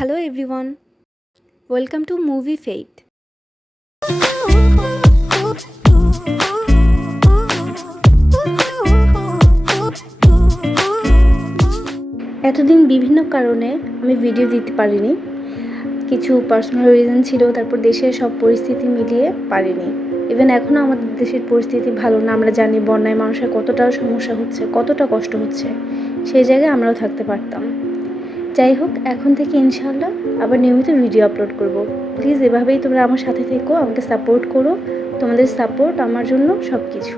Hello everyone, welcome to Movie Fate. এতদিন বিভিন্ন কারণে আমি ভিডিও দিতে পারিনি, কিছু পার্সোনাল রিজন ছিল, তারপর দেশের সব পরিস্থিতি মিলিয়ে পারিনি। ইভেন এখনও আমাদের দেশের পরিস্থিতি ভালো না, আমরা জানি বন্যায় মানুষের কতটা সমস্যা হচ্ছে, কতটা কষ্ট হচ্ছে, সেই জায়গায় আমরাও থাকতে পারতাম। যাই হোক, এখন থেকে ইনশাআল্লাহ আবার নিয়মিত ভিডিও আপলোড করব। প্লিজ এভাবেই তোমরা আমার সাথে থেকো, আমাকে সাপোর্ট করো। তোমাদের সাপোর্ট আমার জন্য সব কিছু।